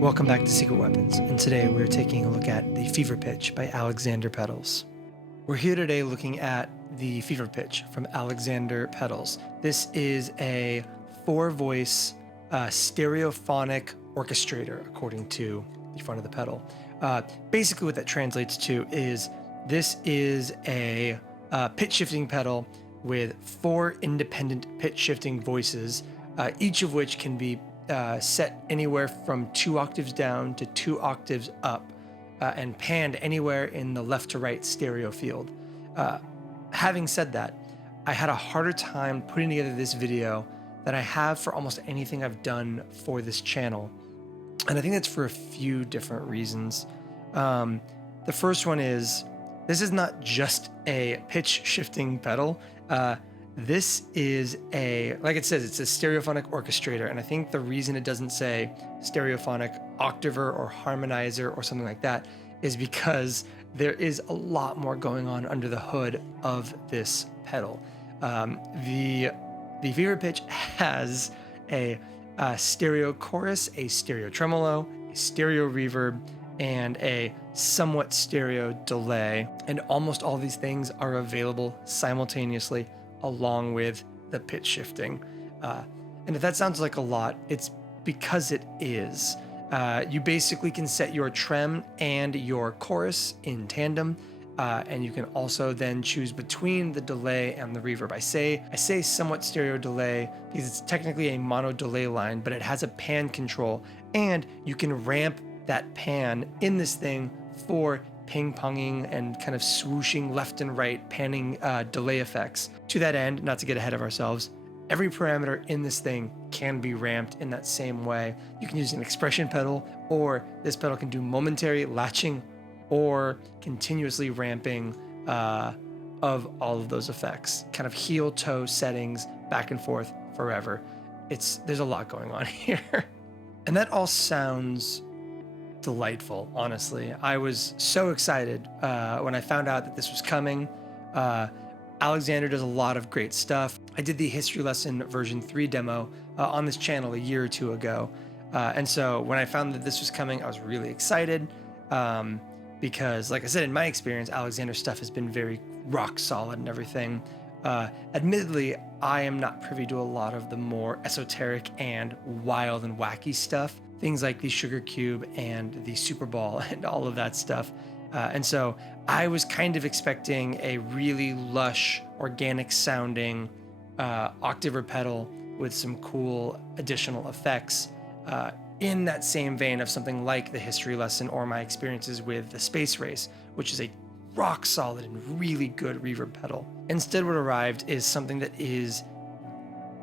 Welcome back to Secret Weapons, and today we're taking a look at the Fever Pitch by Alexander Pedals. We're here today looking at the Fever Pitch from Alexander Pedals. This is a 4-voice stereophonic orchestrator, according to the front of the pedal. Basically what that translates to is this is a pitch shifting pedal with 4 independent pitch shifting voices, each of which can be set anywhere from 2 octaves down to 2 octaves up, and panned anywhere in the left to right stereo field. Having said that, I had a harder time putting together this video than I have for almost anything I've done for this channel. And I think that's for a few different reasons. The first one is, this is not just a pitch shifting pedal. This is like it says, it's a stereophonic orchestrator. And I think the reason it doesn't say stereophonic octaver or harmonizer or something like that is because there is a lot more going on under the hood of this pedal. The Fever Pitch has a stereo chorus, a stereo tremolo, a stereo reverb, and a somewhat stereo delay. And almost all these things are available simultaneously along with the pitch shifting. And if that sounds like a lot, it's because it is. You basically can set your trem and your chorus in tandem, and you can also then choose between the delay and the reverb. I say somewhat stereo delay because it's technically a mono delay line, but it has a pan control, and you can ramp that pan in this thing for ping-ponging and kind of swooshing left and right panning delay effects. To that end, not to get ahead of ourselves, every parameter in this thing can be ramped in that same way. You can use an expression pedal, or this pedal can do momentary latching or continuously ramping of all of those effects. Kind of heel toe settings back and forth forever. There's a lot going on here. And that all sounds delightful, honestly. I was so excited when I found out that this was coming. Alexander does a lot of great stuff. I did the History Lesson version 3 demo on this channel a year or 2 ago. And so when I found that this was coming, I was really excited because, like I said, in my experience, Alexander's stuff has been very rock solid and everything. Admittedly, I am not privy to a lot of the more esoteric and wild and wacky stuff. Things like the Sugar Cube and the Super Ball and all of that stuff. And so I was kind of expecting a really lush, organic sounding octaver pedal with some cool additional effects. in that same vein of something like the history lesson or my experiences with the Space Race, which is a rock solid and really good reverb pedal. Instead, what arrived is something that is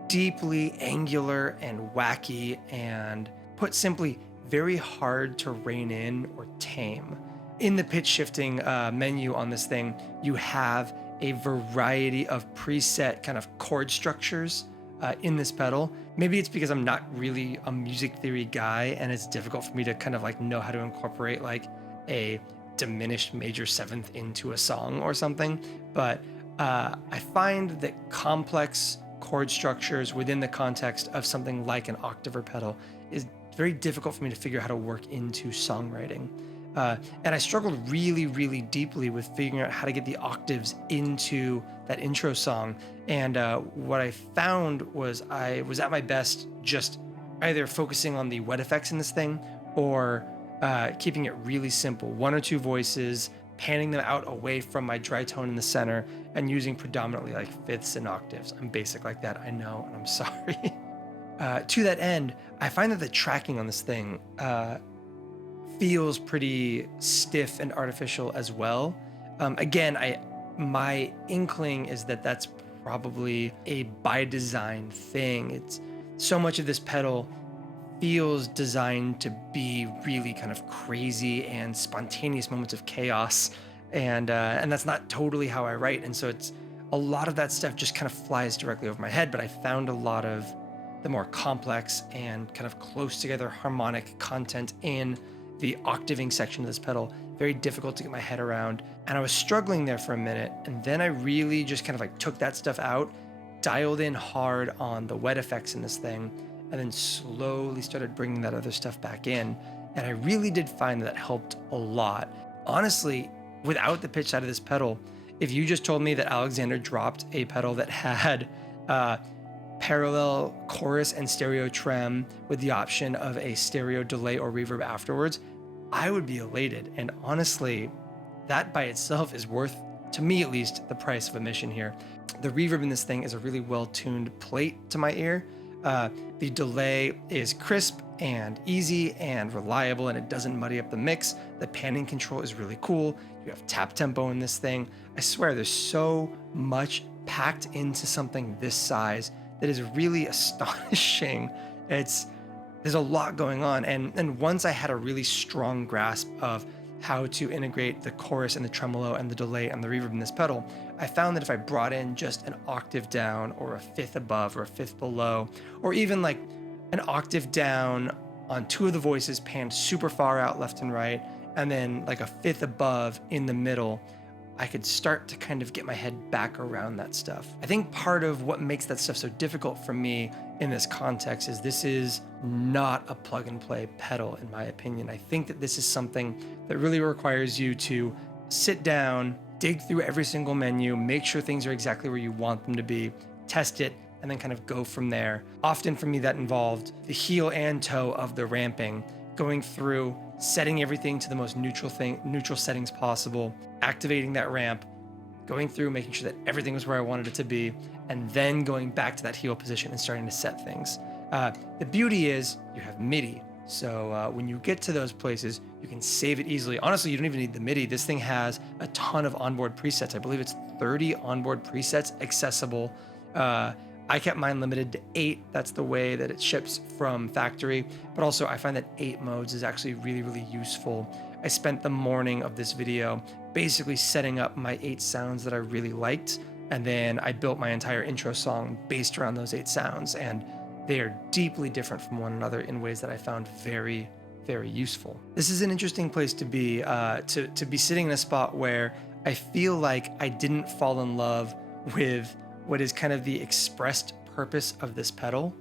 deeply angular and wacky and, put simply, very hard to rein in or tame. In the pitch shifting menu on this thing, you have a variety of preset kind of chord structures in this pedal. Maybe it's because I'm not really a music theory guy and it's difficult for me to kind of like know how to incorporate like a diminished major seventh into a song or something. But I find that complex chord structures within the context of something like an octave or pedal is very difficult for me to figure out how to work into songwriting. And I struggled really, really deeply with figuring out how to get the octaves into that intro song. And what I found was I was at my best just either focusing on the wet effects in this thing or keeping it really simple. One or two voices, panning them out away from my dry tone in the center, and using predominantly like fifths and octaves. I'm basic like that, I know, and I'm sorry. To that end, I find that the tracking on this thing feels pretty stiff and artificial as well. Again, my inkling is that that's probably a by design thing. It's so much of this pedal feels designed to be really kind of crazy and spontaneous moments of chaos, and that's not totally how I write. And so it's a lot of that stuff just kind of flies directly over my head. But I found a lot of the more complex and kind of close together harmonic content in the octaving section of this pedal very difficult to get my head around. And I was struggling there for a minute, and then I really just kind of like took that stuff out, dialed in hard on the wet effects in this thing, and then slowly started bringing that other stuff back in. And I really did find that helped a lot. Honestly, without the pitch side of this pedal, if you just told me that Alexander dropped a pedal that had parallel chorus and stereo trem with the option of a stereo delay or reverb afterwards, I would be elated. And honestly, that by itself is worth, to me at least, the price of admission here. The reverb in this thing is a really well-tuned plate to my ear. The delay is crisp and easy and reliable, and it doesn't muddy up the mix. The panning control is really cool. You have tap tempo in this thing. I swear there's so much packed into something this size that is really astonishing. There's a lot going on. And once I had a really strong grasp of how to integrate the chorus and the tremolo and the delay and the reverb in this pedal, I found that if I brought in just an octave down or a fifth above or a fifth below, or even like an octave down on two of the voices panned super far out left and right, and then like a fifth above in the middle, I could start to kind of get my head back around that stuff. I think part of what makes that stuff so difficult for me in this context is this is not a plug and play pedal, in my opinion. I think that this is something that really requires you to sit down, dig through every single menu, make sure things are exactly where you want them to be, test it, and then kind of go from there. Often for me, that involved the heel and toe of the ramping, going through, setting everything to the most neutral settings possible, activating that ramp, going through, making sure that everything was where I wanted it to be, and then going back to that heel position and starting to set things. The beauty is you have MIDI. So when you get to those places, you can save it easily. Honestly, you don't even need the MIDI. This thing has a ton of onboard presets. I believe it's 30 onboard presets accessible. I kept mine limited to 8. That's the way that it ships from factory. But also I find that 8 modes is actually really, really useful. I spent the morning of this video basically setting up my 8 sounds that I really liked. And then I built my entire intro song based around those 8 sounds. And they are deeply different from one another in ways that I found very, very useful. This is an interesting place to be sitting in a spot where I feel like I didn't fall in love with what is kind of the expressed purpose of this pedal,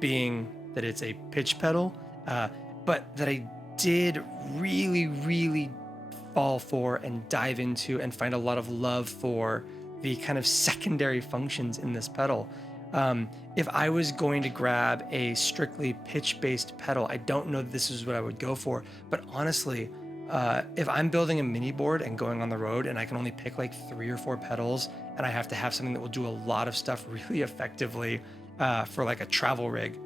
being that it's a pitch pedal, but that I did really, really fall for and dive into and find a lot of love for the kind of secondary functions in this pedal. If I was going to grab a strictly pitch-based pedal, I don't know that this is what I would go for, but honestly, if I'm building a mini board and going on the road and I can only pick like 3 or 4 pedals and I have to have something that will do a lot of stuff really effectively for like a travel rig,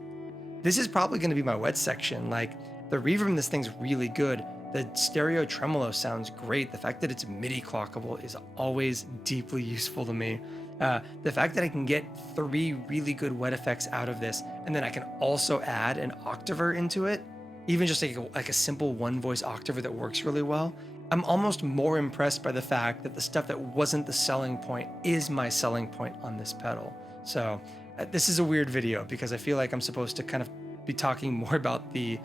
This is probably going to be my wet section. Like, the reverb in this thing's really good. The stereo tremolo sounds great. The fact that it's MIDI clockable is always deeply useful to me. The fact that I can get 3 really good wet effects out of this, and then I can also add an octaver into it, even just like a simple one voice octaver that works really well. I'm almost more impressed by the fact that the stuff that wasn't the selling point is my selling point on this pedal. So this is a weird video because I feel like I'm supposed to kind of be talking more about the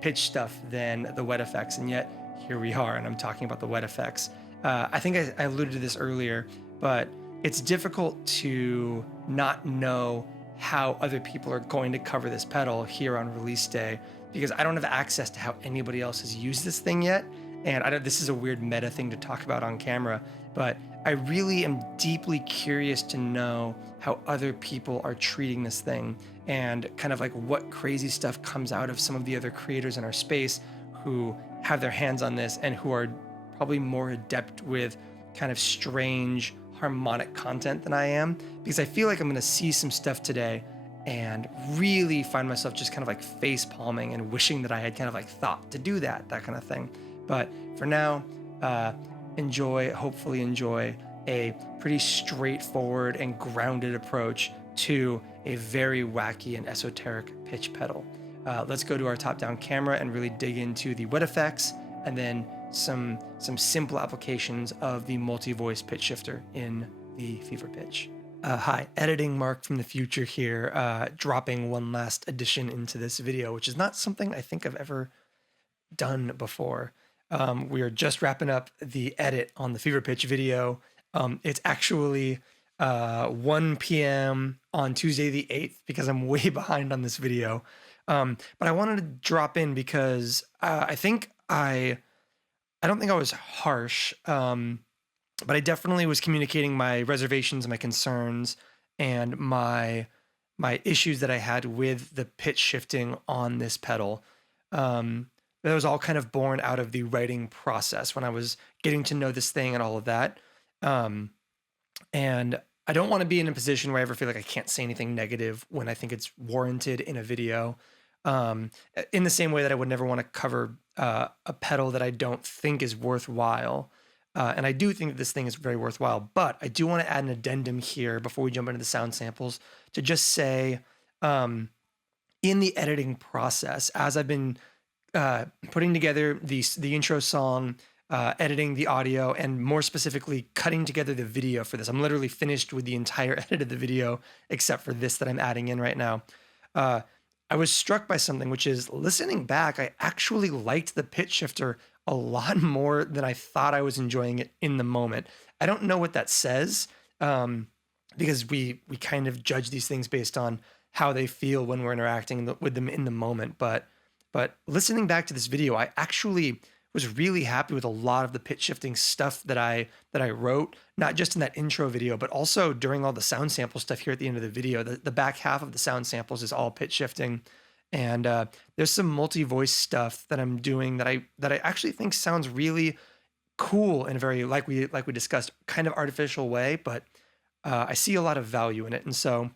pitch stuff than the wet effects, and yet here we are, and I'm talking about the wet effects. I think I alluded to this earlier, but it's difficult to not know how other people are going to cover this pedal here on release day, because I don't have access to how anybody else has used this thing yet. And this is a weird meta thing to talk about on camera, but I really am deeply curious to know how other people are treating this thing, and kind of like what crazy stuff comes out of some of the other creators in our space who have their hands on this and who are probably more adept with kind of strange harmonic content than I am, because I feel like I'm gonna see some stuff today and really find myself just kind of like face palming and wishing that I had kind of like thought to do that kind of thing. But for now, hopefully enjoy a pretty straightforward and grounded approach to a very wacky and esoteric pitch pedal. Let's go to our top-down camera and really dig into the wet effects, and then some simple applications of the multi-voice pitch shifter in the Fever Pitch. Hi, editing Mark from the future here, dropping one last addition into this video, which is not something I think I've ever done before. We are just wrapping up the edit on the Fever Pitch video. It's actually 1 p.m. on Tuesday the 8th, because I'm way behind on this video. But I wanted to drop in because I don't think I was harsh, but I definitely was communicating my reservations, my concerns, and my issues that I had with the pitch shifting on this pedal. That was all kind of born out of the writing process when I was getting to know this thing and all of that. And I don't want to be in a position where I ever feel like I can't say anything negative when I think it's warranted in a video. In the same way that I would never want to cover a pedal that I don't think is worthwhile. And I do think that this thing is very worthwhile, but I do want to add an addendum here before we jump into the sound samples to just say, in the editing process, as I've been putting together the intro song, editing the audio, and more specifically cutting together the video for this. I'm literally finished with the entire edit of the video except for this that I'm adding in right now. I was struck by something, which is, listening back, I actually liked the pitch shifter a lot more than I thought I was enjoying it in the moment. I don't know what that says, because we kind of judge these things based on how they feel when we're interacting with them in the moment. But listening back to this video, I actually was really happy with a lot of the pitch shifting stuff that I wrote, not just in that intro video, but also during all the sound sample stuff here at the end of the video. The back half of the sound samples is all pitch shifting. And there's some multi-voice stuff that I'm doing that I actually think sounds really cool in a very, like we discussed, kind of artificial way, but I see a lot of value in it. And so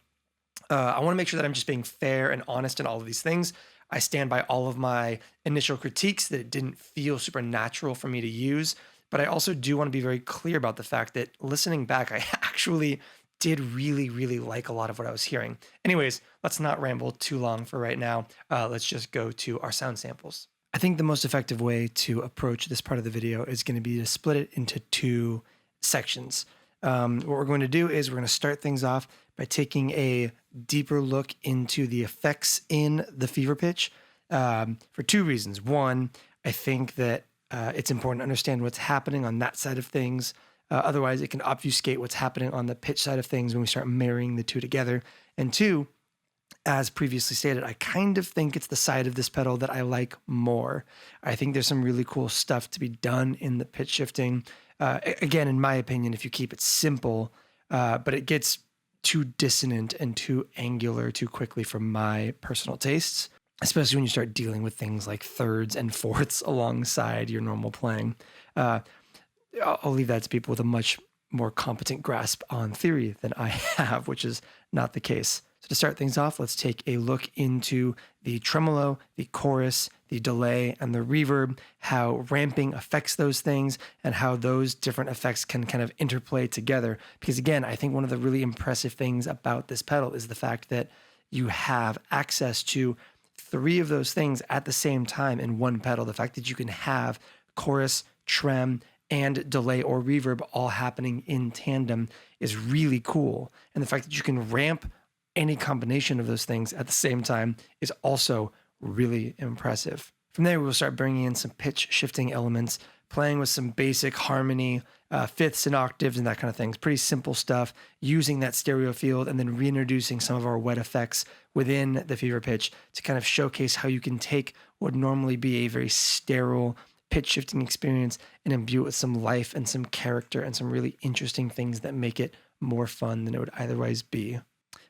I want to make sure that I'm just being fair and honest in all of these things. I stand by all of my initial critiques that it didn't feel super natural for me to use, but I also do want to be very clear about the fact that listening back, I actually did really, really like a lot of what I was hearing. Anyways, let's not ramble too long for right now. Let's just go to our sound samples. I think the most effective way to approach this part of the video is going to be to split it into 2 sections. What we're going to do is we're going to start things off by taking a deeper look into the effects in the Fever Pitch, for 2 reasons. One, I think that it's important to understand what's happening on that side of things. Otherwise, it can obfuscate what's happening on the pitch side of things when we start marrying the 2 together. And 2, as previously stated, I kind of think it's the side of this pedal that I like more. I think there's some really cool stuff to be done in the pitch shifting. Again, in my opinion, if you keep it simple, but it gets too dissonant and too angular too quickly for my personal tastes, especially when you start dealing with things like thirds and fourths alongside your normal playing. I'll leave that to people with a much more competent grasp on theory than I have, which is not the case. So to start things off, let's take a look into the tremolo, the chorus, the delay, and the reverb, how ramping affects those things, and how those different effects can kind of interplay together. Because again, I think one of the really impressive things about this pedal is the fact that you have access to 3 of those things at the same time in one pedal. The fact that you can have chorus, trem, and delay or reverb all happening in tandem is really cool. And the fact that you can ramp any combination of those things at the same time is also really impressive. From there, we'll start bringing in some pitch shifting elements, playing with some basic harmony, fifths and octaves and that kind of thing. It's pretty simple stuff, using that stereo field and then reintroducing some of our wet effects within the fever pitch to kind of showcase how you can take what would normally be a very sterile pitch shifting experience and imbue it with some life and some character and some really interesting things that make it more fun than it would otherwise be.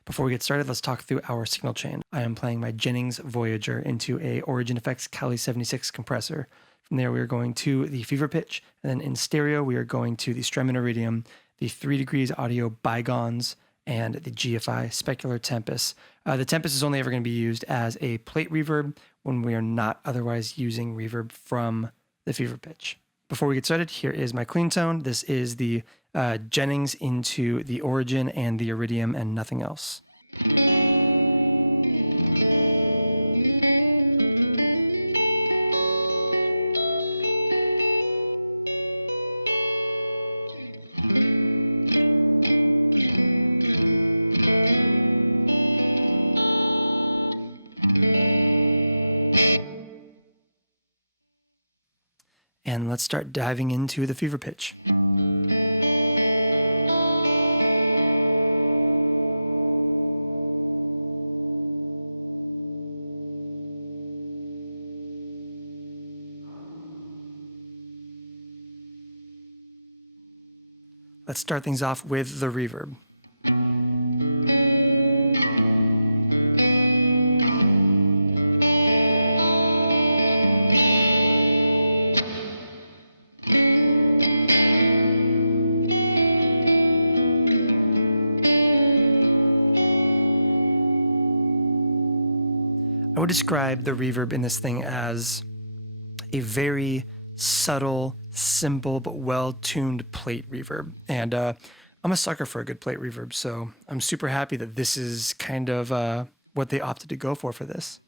Before we get started, let's talk through our signal chain. I am playing my Jennings Voyager into a Origin Effects Cali 76 compressor. From there, we are going to the fever pitch, and then in stereo, we are going to the Strem and Iridium, the 3 Degrees Audio Bygones, and the GFI Specular Tempest. The Tempest is only ever going to be used as a plate reverb when we are not otherwise using reverb from the fever pitch. Before we get started, here is my clean tone. This is the Jennings into the Origin and the Iridium and nothing else. And let's start diving into the fever pitch. Let's start things off with the reverb. I would describe the reverb in this thing as a very subtle, simple, but well-tuned plate reverb. And I'm a sucker for a good plate reverb, so I'm super happy that this is kind of what they opted to go for this.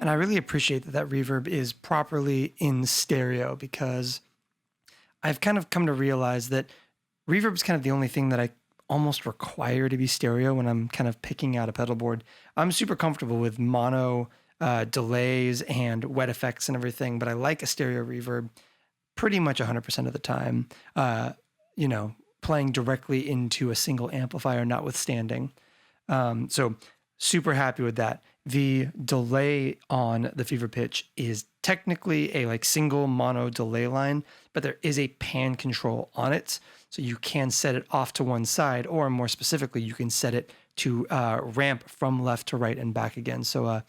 And I really appreciate that that reverb is properly in stereo, because I've kind of come to realize that reverb is kind of the only thing that I almost require to be stereo when I'm kind of picking out a pedal board. I'm super comfortable with mono delays and wet effects and everything, but I like a stereo reverb pretty much 100% of the time, you know, playing directly into a single amplifier notwithstanding. So super happy with that. The delay on the fever pitch is technically a like single mono delay line, but there is a pan control on it. So you can set it off to one side, or more specifically, you can set it to ramp from left to right and back again. So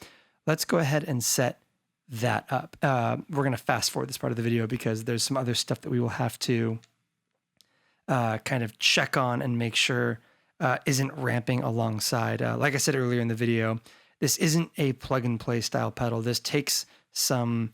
let's go ahead and set that up. We're going to fast forward this part of the video because there's some other stuff that we will have to kind of check on and make sure isn't ramping alongside. Like I said earlier in the video, this isn't a plug and play style pedal. This takes some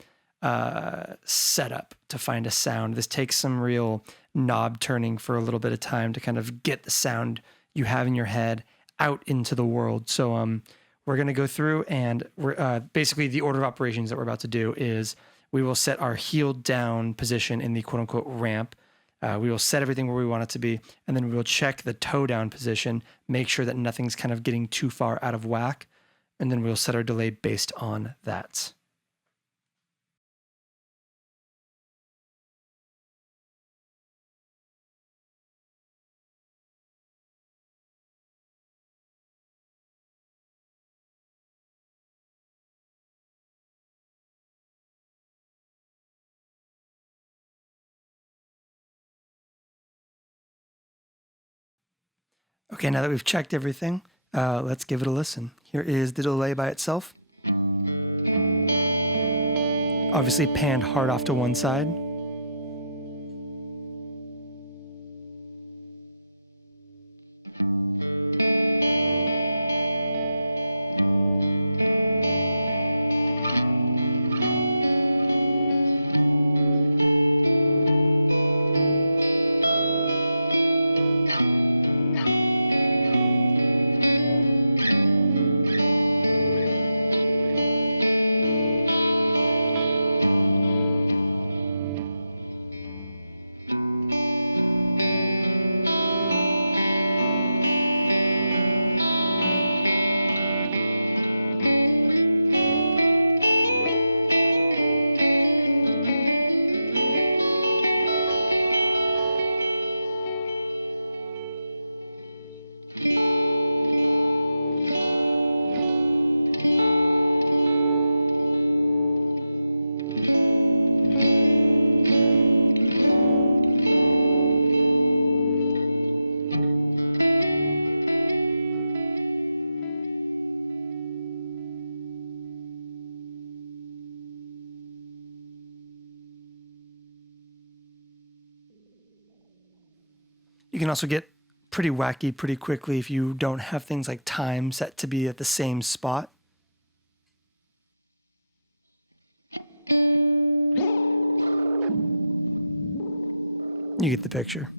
setup to find a sound. This takes some real knob turning for a little bit of time to kind of get the sound you have in your head out into the world. So we're going to go through, and we're basically the order of operations that we're about to do is we will set our heel down position in the quote unquote ramp. We will set everything where we want it to be, and then we will check the toe down position, make sure that nothing's kind of getting too far out of whack, and then we'll set our delay based on that. Okay, now that we've checked everything, let's give it a listen. Here is the delay by itself. Obviously panned hard off to one side. You can also get pretty wacky pretty quickly if you don't have things like time set to be at the same spot. You get the picture.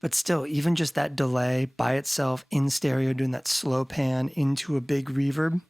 But still, even just that delay by itself in stereo, doing that slow pan into a big reverb.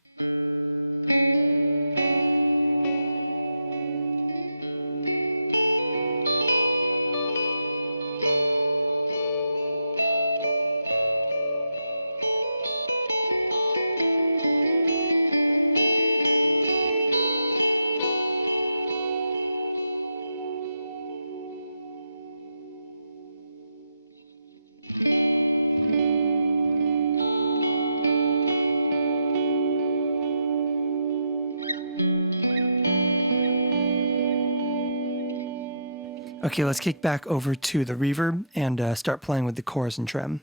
Okay, let's kick back over to the reverb and start playing with the chorus and trem.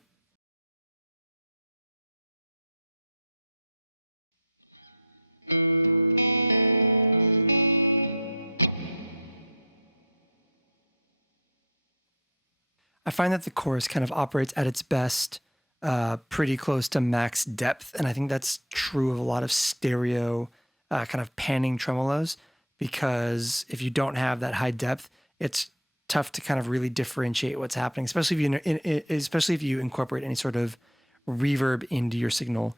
I find that the chorus kind of operates at its best pretty close to max depth. And I think that's true of a lot of stereo kind of panning tremolos, because if you don't have that high depth, it's tough to kind of really differentiate what's happening, especially if you incorporate any sort of reverb into your signal,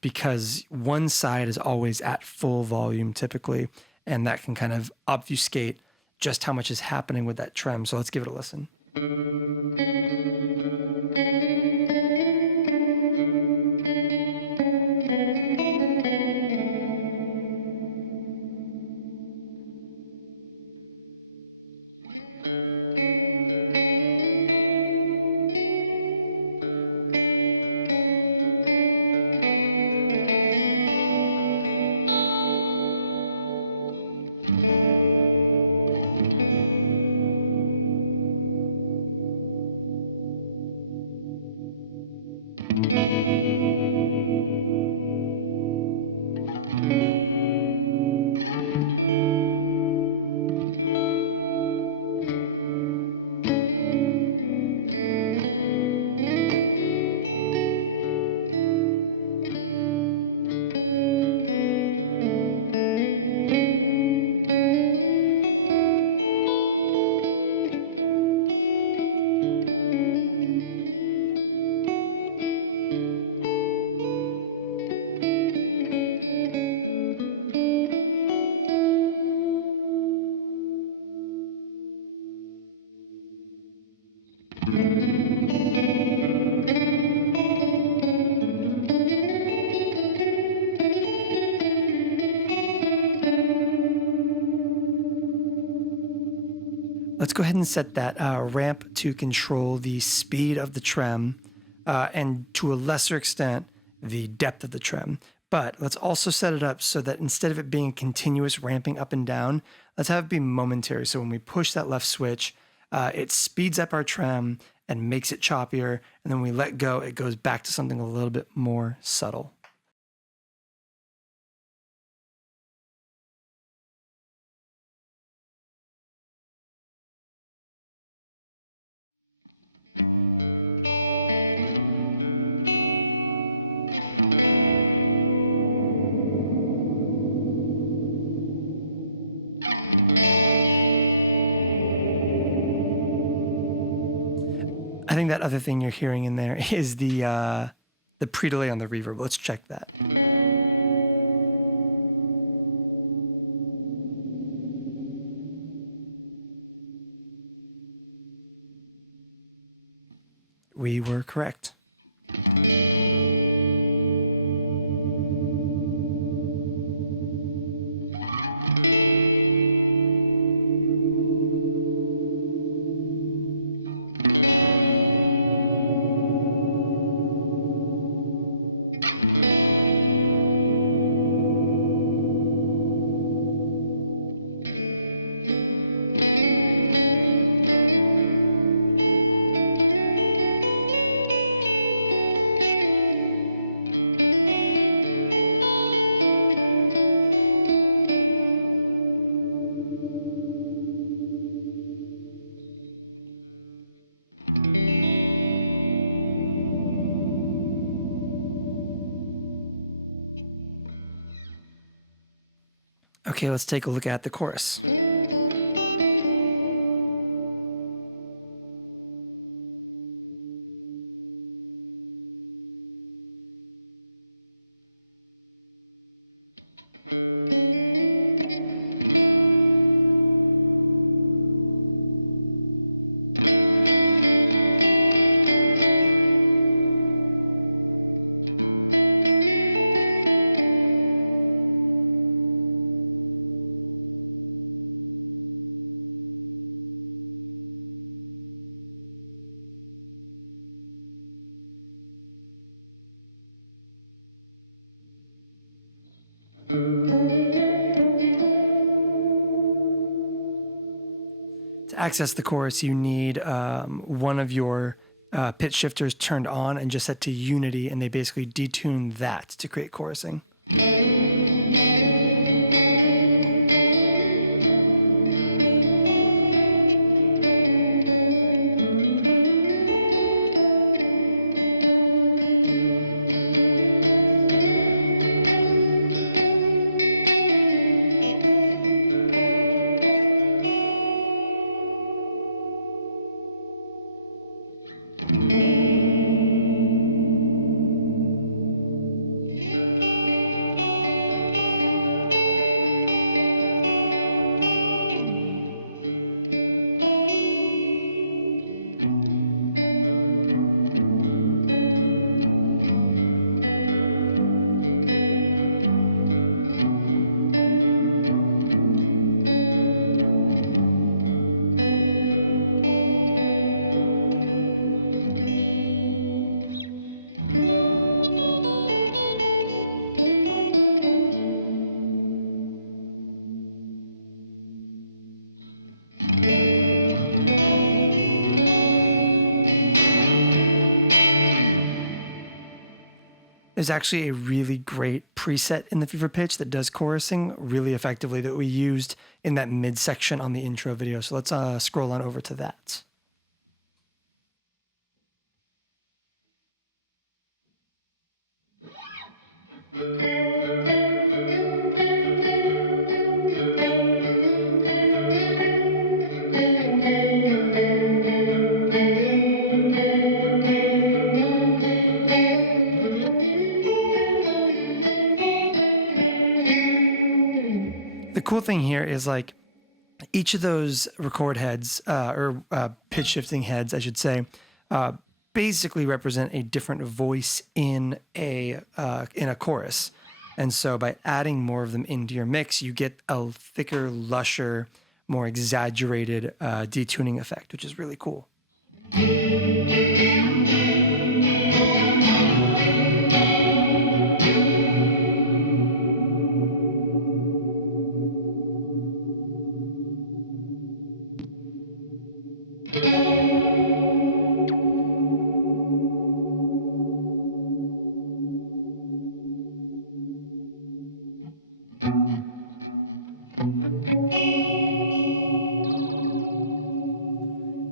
because one side is always at full volume typically, and that can kind of obfuscate just how much is happening with that trem. So let's give it a listen. Let's go ahead and set that ramp to control the speed of the trem, and to a lesser extent, the depth of the trem. But let's also set it up so that instead of it being continuous ramping up and down, let's have it be momentary. So when we push that left switch, it speeds up our trem and makes it choppier. And then when we let go, it goes back to something a little bit more subtle. I think that other thing you're hearing in there is the pre-delay on the reverb. Let's check that. We were correct. Okay, let's take a look at the chorus. To access the chorus, you need one of your pitch shifters turned on and just set to unity, and they basically detune that to create chorusing. There's actually a really great preset in the Fever Pitch that does chorusing really effectively that we used in that midsection on the intro video. So let's scroll on over to that. The cool thing here is like each of those record heads or pitch shifting heads, I should say, basically represent a different voice in a chorus. And so by adding more of them into your mix, you get a thicker, lusher, more exaggerated detuning effect, which is really cool.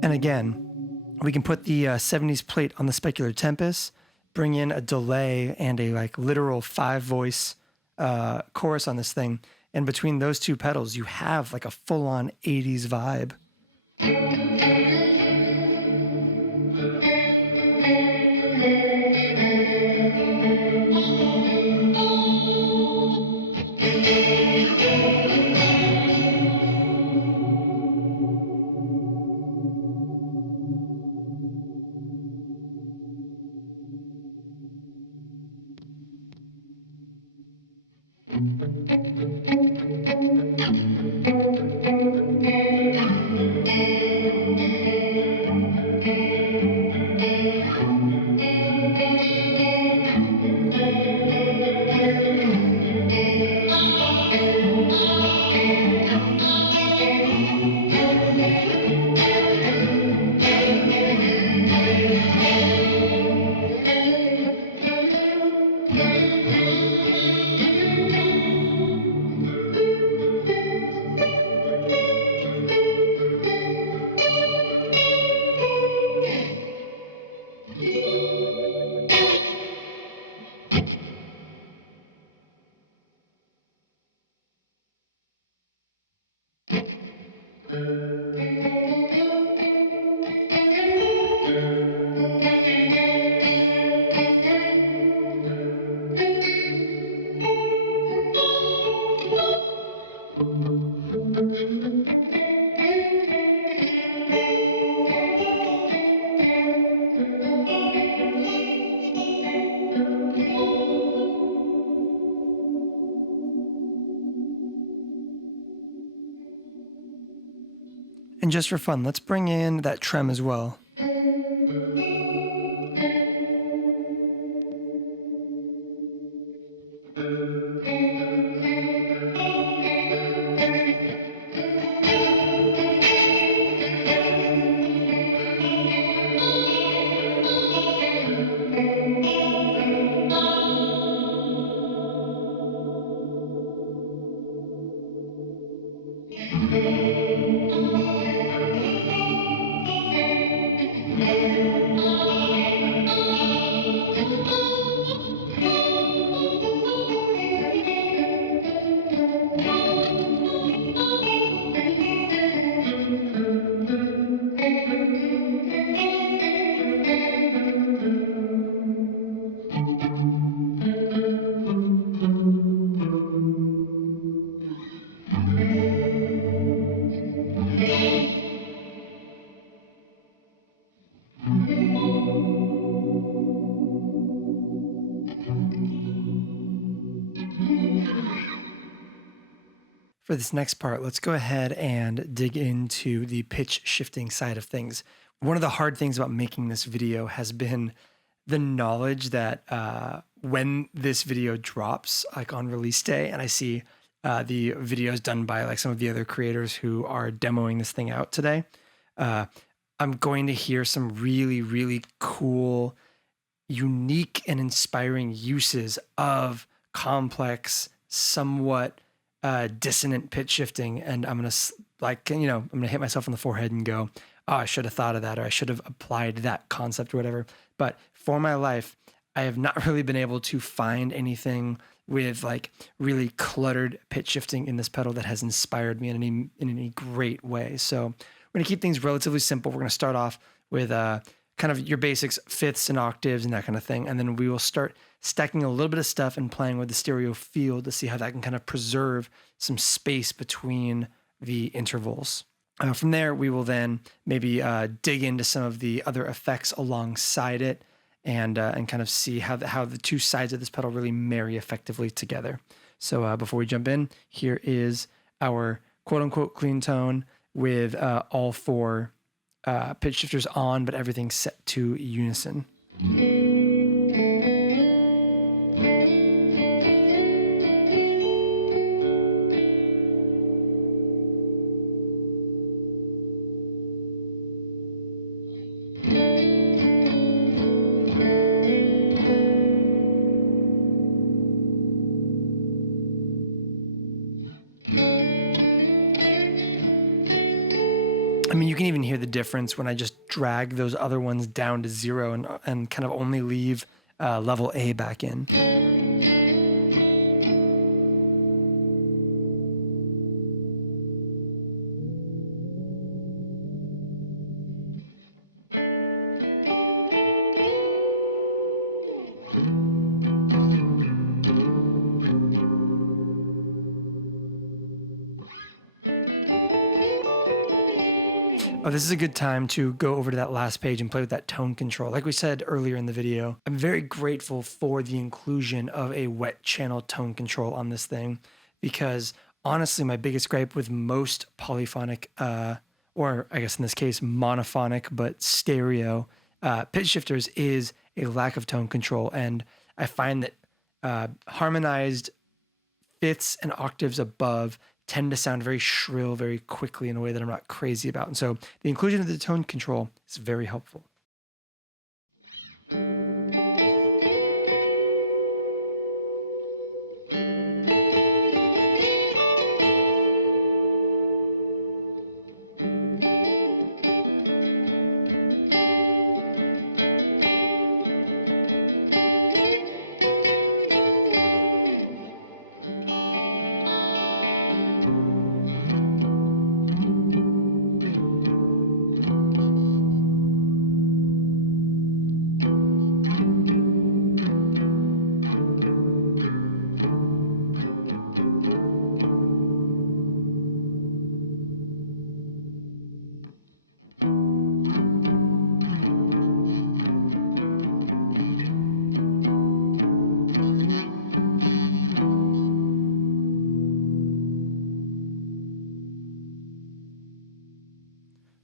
And again, we can put the 70s plate on the specular tempest, bring in a delay and a like literal 5-voice chorus on this thing. And between those two pedals, you have like a full-on 80s vibe. And just for fun, let's bring in that trem as well. For this next part, let's go ahead and dig into the pitch shifting side of things. One of the hard things about making this video has been the knowledge that when this video drops, like on release day, and I see the videos done by like some of the other creators who are demoing this thing out today, I'm going to hear some really, really cool unique and inspiring uses of complex, somewhat dissonant pitch shifting. And I'm going to I'm going to hit myself on the forehead and go, oh, I should have thought of that, or I should have applied that concept or whatever. But for my life, I have not really been able to find anything with like really cluttered pitch shifting in this pedal that has inspired me in any great way. So we're going to keep things relatively simple. We're going to start off with kind of your basics, fifths and octaves and that kind of thing. And then we will start stacking a little bit of stuff and playing with the stereo field to see how that can kind of preserve some space between the intervals. From there, we will then maybe dig into some of the other effects alongside it and kind of see how the two sides of this pedal really marry effectively together. So before we jump in, here is our quote-unquote clean tone with all four pitch shifters on, but everything set to unison. I mean, you can even hear the difference when I just drag those other ones down to 0 and kind of only leave level A back in. Oh, this is a good time to go over to that last page and play with that tone control. Like we said earlier in the video, I'm very grateful for the inclusion of a wet channel tone control on this thing, because honestly, my biggest gripe with most polyphonic, or I guess in this case, monophonic, but stereo pitch shifters is a lack of tone control. And I find that harmonized fifths and octaves above tend to sound very shrill very quickly in a way that I'm not crazy about. And so the inclusion of the tone control is very helpful.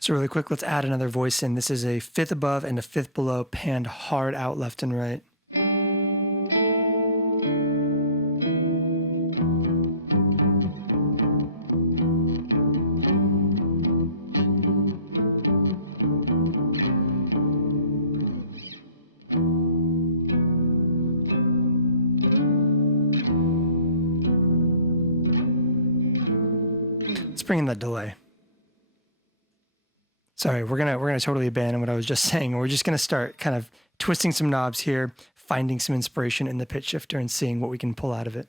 So really quick, let's add another voice in. This is a fifth above and a fifth below, panned hard out left and right. Let's bring in that delay. Sorry, we're gonna totally abandon what I was just saying. We're just gonna start kind of twisting some knobs here, finding some inspiration in the pitch shifter and seeing what we can pull out of it.